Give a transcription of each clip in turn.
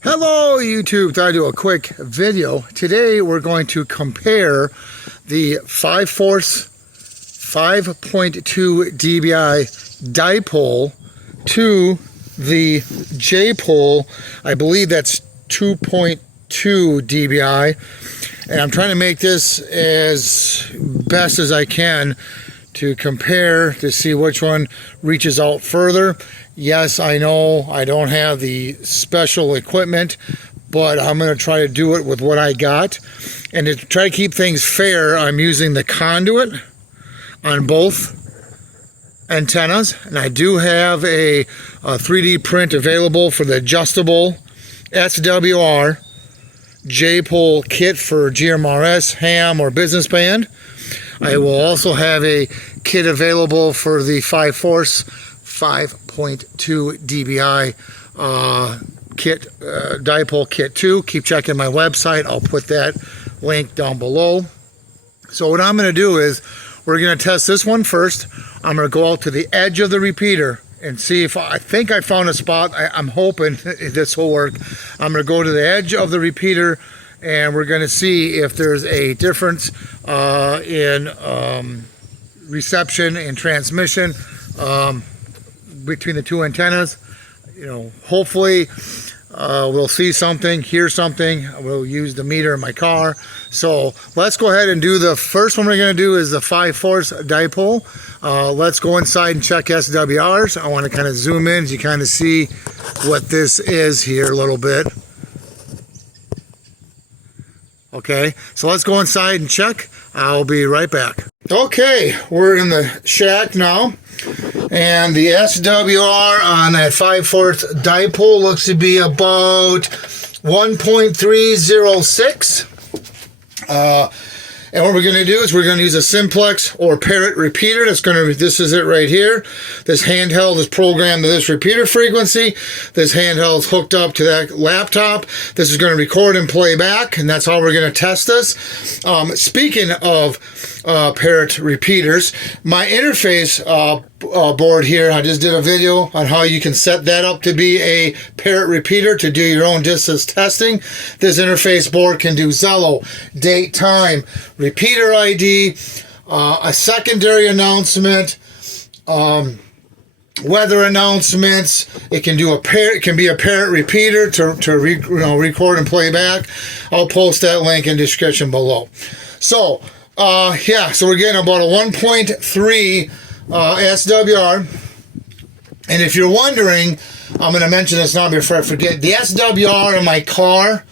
Hello YouTube, thought I'd do a quick video. Today we're going to compare the 5/4 5.2 dBi dipole to the J-pole. I believe that's 2.2 dBi, and I'm trying to make this as best as I can to compare to see which one reaches out further. Yes, I know I don't have the special equipment, but I'm going to try to do it with what I got. And to try to keep things fair, I'm using the conduit on both antennas. And I do have a 3D print available for the adjustable SWR J-pole kit for GMRS, ham, or business band. I will also have a kit available for the 5/4 5.2 dBi kit, dipole kit 2. Keep checking my website. I'll put that link down below. So what I'm going to do is we're going to test this one first. I'm going to go out to the edge of the repeater and see if I think I found a spot. I'm hoping this will work. I'm going to go to the edge of the repeater and we're going to see if there's a difference in reception and transmission between the two antennas. You know, hopefully we'll see something, hear something. We'll use the meter in my car. So let's go ahead and do the first one. We're going to do is the 5/4 dipole. Let's go inside and check SWRs. I want to kind of zoom in so you kind of see what this is here a little bit. Okay, so let's go inside and check. I'll be right back. Okay, we're in the shack now, and the SWR on that 5/4 dipole looks to be about 1.306. And what we're going to do is we're going to use a simplex or parrot repeater. This is it right here. This handheld is programmed to this repeater frequency. This handheld is hooked up to that laptop. This is going to record and play back, and that's how we're going to test this. Speaking of parrot repeaters, my interface board here, I just did a video on how you can set that up to be a parrot repeater to do your own distance testing. This interface board can do Zello, date, time, repeater ID, a secondary announcement, weather announcements. It can do it can be a parrot repeater to record and play back. I'll post that link in the description below. So yeah, so we're getting about a 1.3 SWR. And if you're wondering, I'm going to mention this now before I forget. The SWR in my car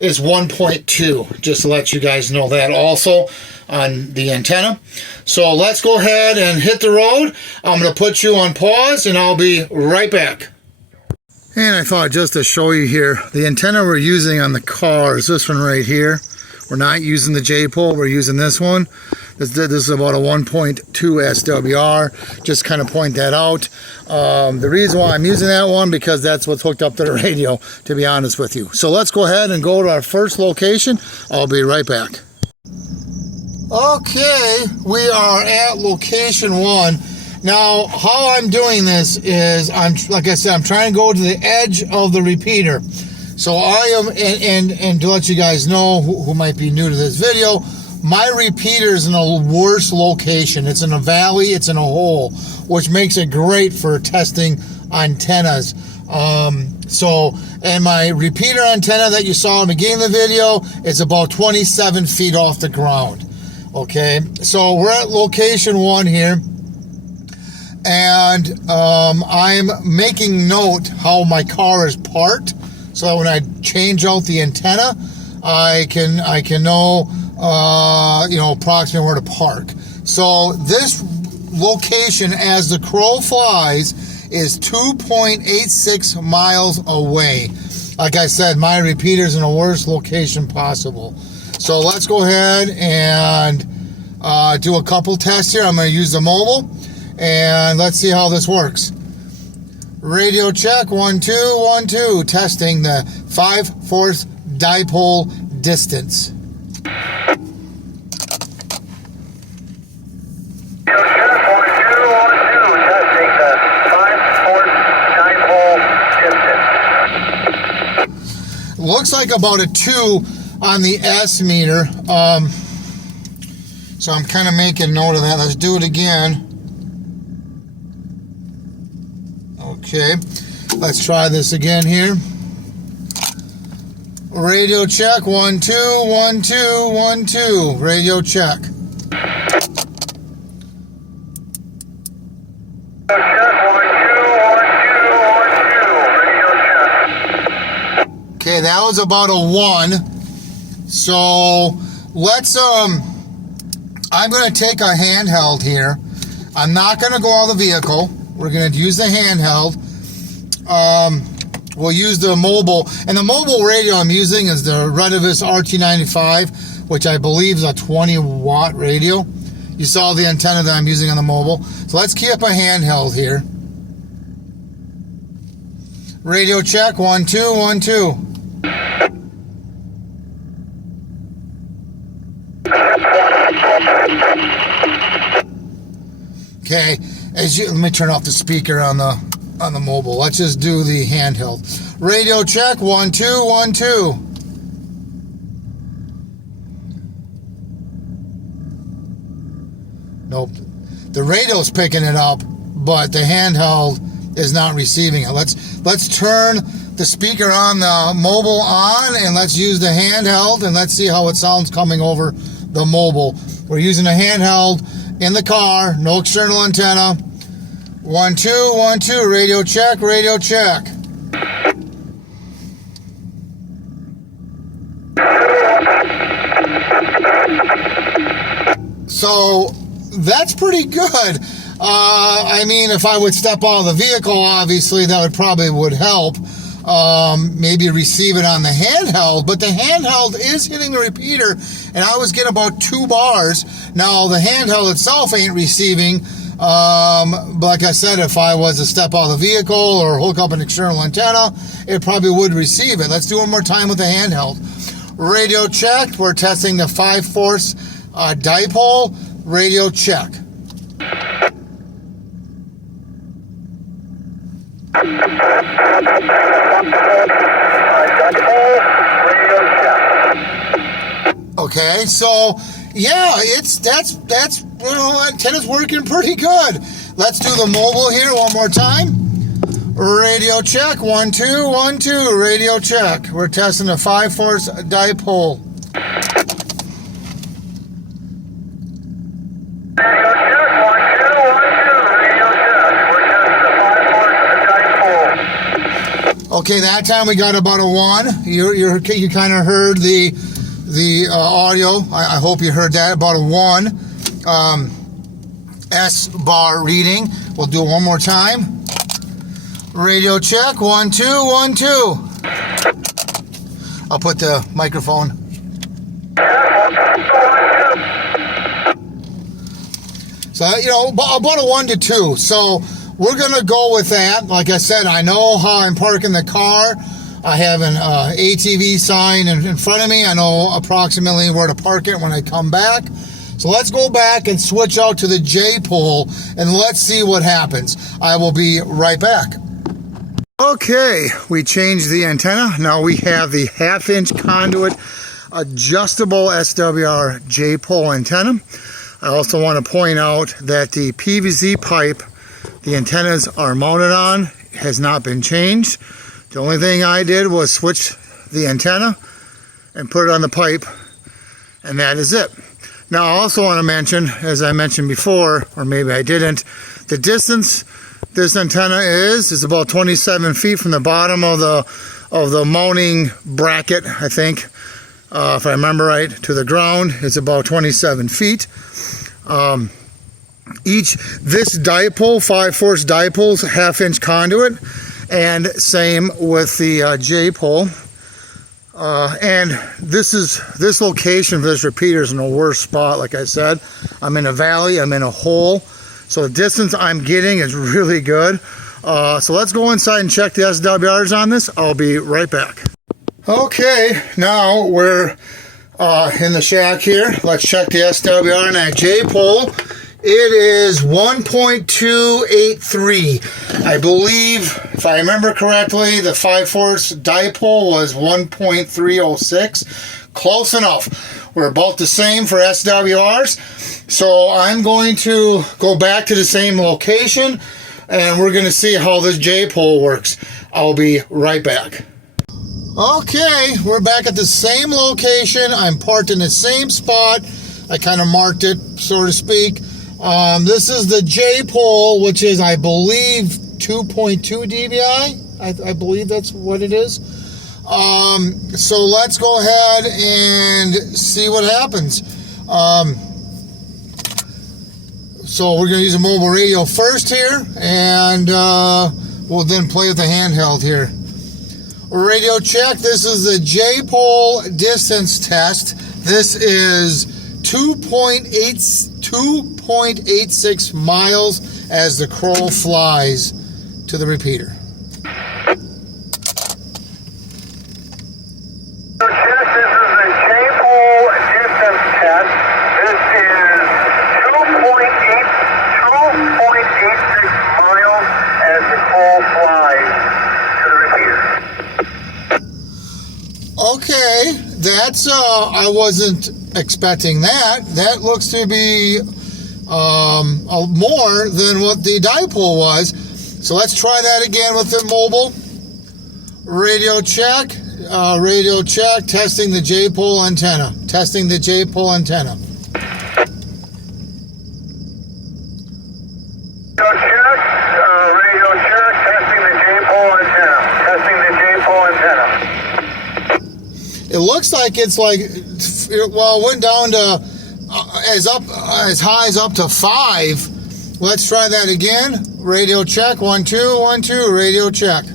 is 1.2, just to let you guys know that also on the antenna. So let's go ahead and hit the road. I'm going to put you on pause and I'll be right back. And I thought just to show you here, the antenna we're using on the car is this one right here. We're not using the J-pole, we're using this one. This is about a 1.2 SWR, just kind of point that out. The reason why I'm using that one, because that's what's hooked up to the radio, to be honest with you. So let's go ahead and go to our first location. I'll be right back. Okay, we are at location 1. Now, how I'm doing this is, like I said, I'm trying to go to the edge of the repeater. So I am, and to let you guys know who might be new to this video, my repeater is in a worse location. It's in a valley, it's in a hole, which makes it great for testing antennas. And my repeater antenna that you saw in the beginning of the video is about 27 feet off the ground. Okay, so we're at location 1 here. And I'm making note how my car is parked, so that when I change out the antenna, I can know approximately where to park. So this location, as the crow flies, is 2.86 miles away. Like I said, my repeater's in the worst location possible. So let's go ahead and do a couple tests here. I'm going to use the mobile, and let's see how this works. Radio check, 1 2 1 2, testing the 5/4 dipole distance. Looks like about a 2 on the S meter. So I'm kind of making note of that. Let's do it again. Okay, let's try this again here. Radio check, 1 2 1 2 1 2. Radio check. Okay, that was about a 1. So let's I'm going to take a handheld here. I'm not going to go out of the vehicle. We're going to use the handheld. We'll use the mobile, and the mobile radio I'm using is the Retevis RT95, which I believe is a 20-watt radio. You saw the antenna that I'm using on the mobile. So let's keep a handheld here. Radio check, 1 2 1 2. Okay, let me turn off the speaker on the mobile. Let's just do the handheld. Radio check, 1 2 1 2. Nope. The radio's picking it up, but the handheld is not receiving it. Let's turn the speaker on the mobile on, and let's use the handheld, and let's see how it sounds coming over the mobile. We're using a handheld in the car, no external antenna. 1 2 1 2. Radio check, radio check. So that's pretty good. I mean, if I would step out of the vehicle, obviously that would help. Maybe receive it on the handheld, but the handheld is hitting the repeater, and I was getting about 2 bars. Now the handheld itself ain't receiving. But like I said, if I was to step out of the vehicle or hook up an external antenna, it probably would receive it. Let's do one more time with the handheld. Radio check. We're testing the 5/4 dipole. Radio check. Okay, so yeah, that's antenna's working pretty good. Let's do the mobile here one more time. Radio check, 1 2 1 2. Radio check. We're testing the 5/4 dipole. Okay, that time we got about a 1. You kind of heard the audio. I hope you heard that, about a 1 S bar reading. We'll do it one more time. Radio check, 1 2 1 2. I'll put the microphone. So, about a 1 to 2. So we're going to go with that. Like I said, I know how I'm parking the car. I have an ATV sign in front of me. I know approximately where to park it when I come back. So let's go back and switch out to the J pole, and let's see what happens. I will be right back. Okay, we changed the antenna. Now we have the 1/2-inch conduit adjustable SWR J pole antenna. I also want to point out that the PVC pipe the antennas are mounted on has not been changed. The only thing I did was switch the antenna and put it on the pipe, and that is it. Now I also want to mention, as I mentioned before, or maybe I didn't, the distance this antenna is about 27 feet from the bottom of the mounting bracket, I think, if I remember right, to the ground. It's about 27 feet. This dipole, 5/4 dipoles, 1/2-inch conduit, and same with the J pole. And this location for this repeater is in a worse spot. Like I said, I'm in a valley, I'm in a hole, so the distance I'm getting is really good. So let's go inside and check the SWRs on this. I'll be right back. Okay, now we're in the shack here. Let's check the SWR on that J pole. It is 1.283. I believe, if I remember correctly, the 5/4 dipole was 1.306. Close enough. We're about the same for SWRs. So I'm going to go back to the same location and we're going to see how this J-pole works. I'll be right back. Okay, we're back at the same location. I'm parked in the same spot. I kind of marked it, so to speak. This is the J-pole, which is, I believe, 2.2 dBi. I believe that's what it is. So let's go ahead and see what happens. So we're going to use a mobile radio first here, and we'll then play with the handheld here. Radio check. This is the J-pole distance test. This is 2.86 miles as the crow flies to the repeater. Okay, that's, I wasn't expecting that. That looks to be more than what the dipole was. So let's try that again with the mobile. Radio check, testing the J-pole antenna. Testing the J-pole antenna. It looks like it's like, well, it went down to as high as up to 5. Let's try that again. Radio check. 1 2 1 2. Radio check.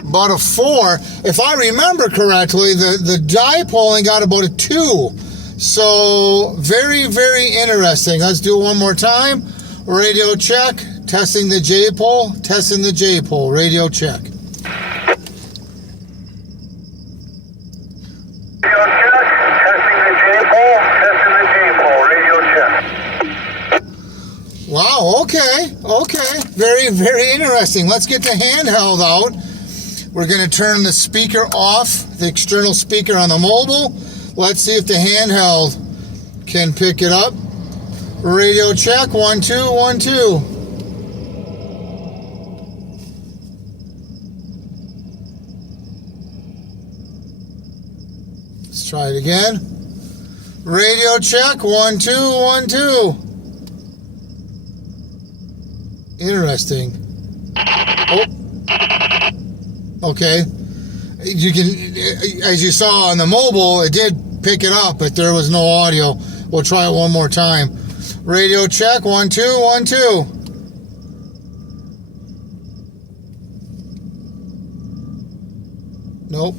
About a 4. If I remember correctly, the dipole got about a 2. So very, very interesting. Let's do it one more time. Radio check. Testing the J-pole, testing the J-pole, radio check. Radio check, testing the J-pole, radio check. Wow, okay, very, very interesting. Let's get the handheld out. We're going to turn the speaker off, the external speaker on the mobile. Let's see if the handheld can pick it up. Radio check, 1 2 1 2. Let's try it again. Radio check. 1 2 1 2. Interesting. Oh. Okay. You can, as you saw on the mobile, it did pick it up, but there was no audio. We'll try it one more time. Radio check. 1 2 1 2. Nope.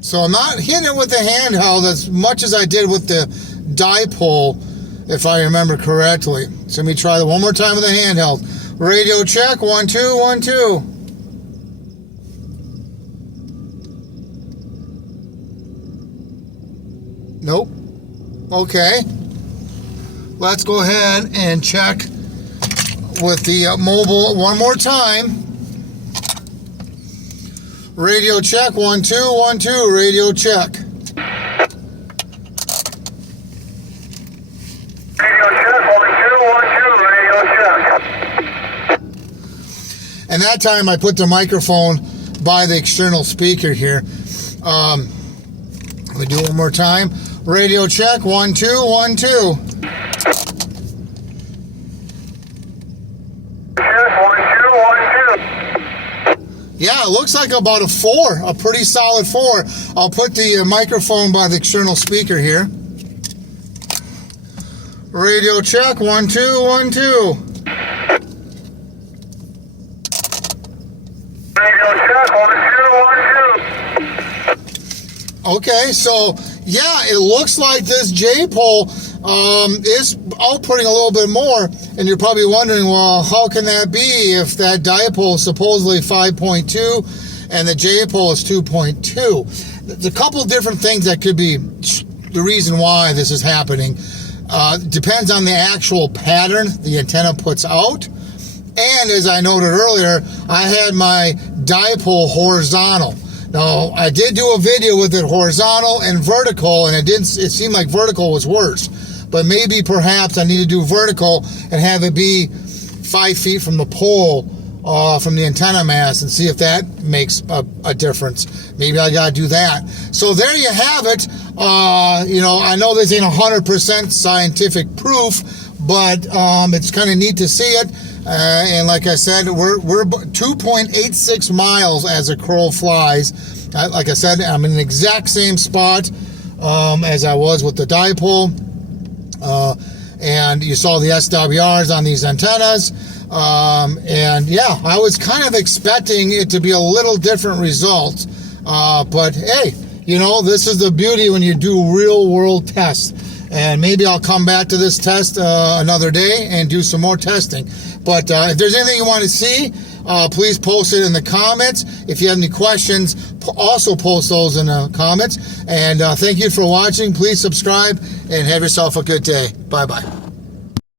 So I'm not hitting it with the handheld as much as I did with the dipole, if I remember correctly. So let me try that one more time with the handheld. Radio check. 1 2 1 2. Nope. Okay. Let's go ahead and check with the mobile one more time. Radio check. 1 2 1 2. Radio check. Radio check. 1 2 1 2. Radio check. And that time I put the microphone by the external speaker here. Let me do it one more time. Radio check. 1 2 1 2. Yeah, it looks like about a 4, a pretty solid 4. I'll put the microphone by the external speaker here. Radio check. 1 2 1 2. Radio check. 1 2 1 2. Okay, so yeah, it looks like this J-pole is outputting a little bit more, and you're probably wondering, well, how can that be if that dipole is supposedly 5.2 and the J pole is 2.2. There's a couple different things that could be the reason why this is happening. Depends on the actual pattern the antenna puts out. And as I noted earlier, I had my dipole horizontal. Now, I did do a video with it horizontal and vertical, and it seemed like vertical was worse. But maybe perhaps I need to do vertical and have it be 5 feet from the pole, from the antenna mast, and see if that makes a difference. Maybe I gotta do that. So there you have it. You know, I know this ain't 100% scientific proof, but it's kind of neat to see it. And like I said, we're 2.86 miles as a crow flies. Like I said, I'm in the exact same spot as I was with the dipole. And you saw the SWRs on these antennas. And yeah, I was kind of expecting it to be a little different result. But hey, you know, this is the beauty when you do real world tests. And maybe I'll come back to this test another day and do some more testing. But if there's anything you want to see, please post it in the comments. If you have any questions, also post those in the comments. And thank you for watching. Please subscribe and have yourself a good day. Bye-bye.